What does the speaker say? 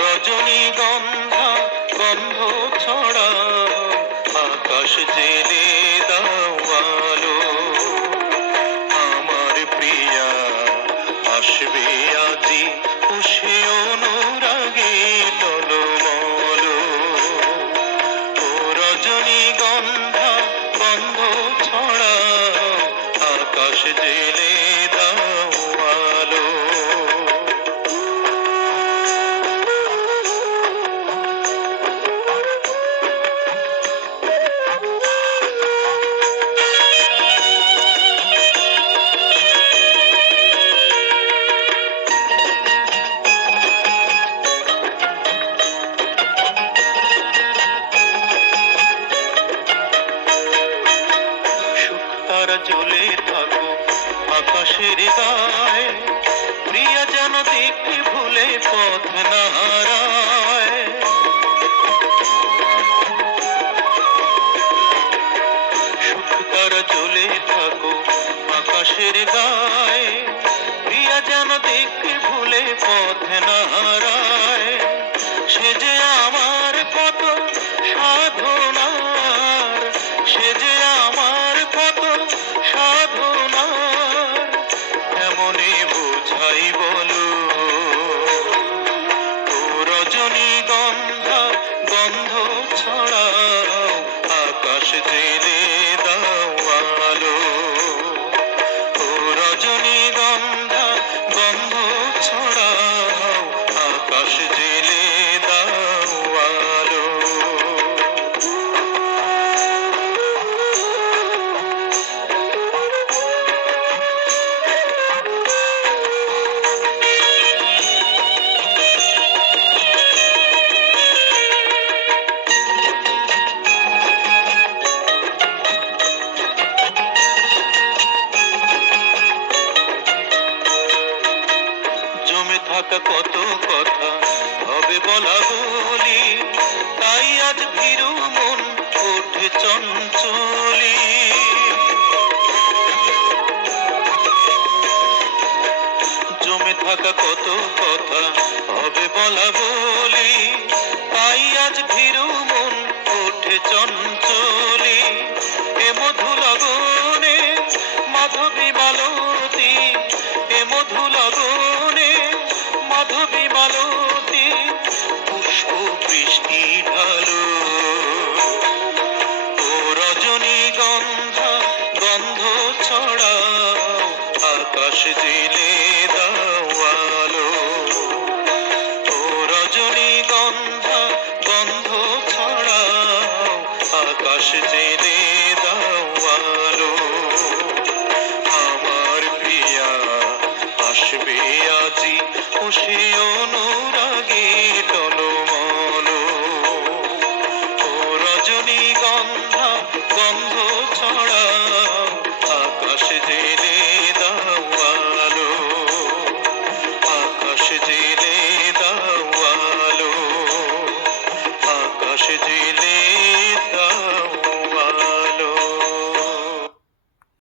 রজনীগন্ধা গন্ধ ছড়া আকাশ জেলে দাওয়ালো। আমার প্রিয়া আজি গন্ধ ছড়া আকাশ জেলে শুকতারা চলে থাকো। আকাশের গায়ে প্রিয়া যেন দেখতে ভুলে পথ না হারায় তারা চলে থাকো। আকাশের গায়ে আকাশ থাকা কত কথা। হবে বলা বলি, তাই আজ ভীরু মন ওঠে চঞ্চলি। জমে থাকা কত কথা, হবে বলা বলি, তাই আজ ভীরু মন ওঠে মাধবী মালতী, পুষ্প বৃষ্টি ঢালো। ও রজনীগন্ধা গন্ধ ছড়াও, আকাশ জেলে দাওয়ালো। ও রজনীগন্ধা গন্ধ ছড়াও, আকাশ জেলে should do.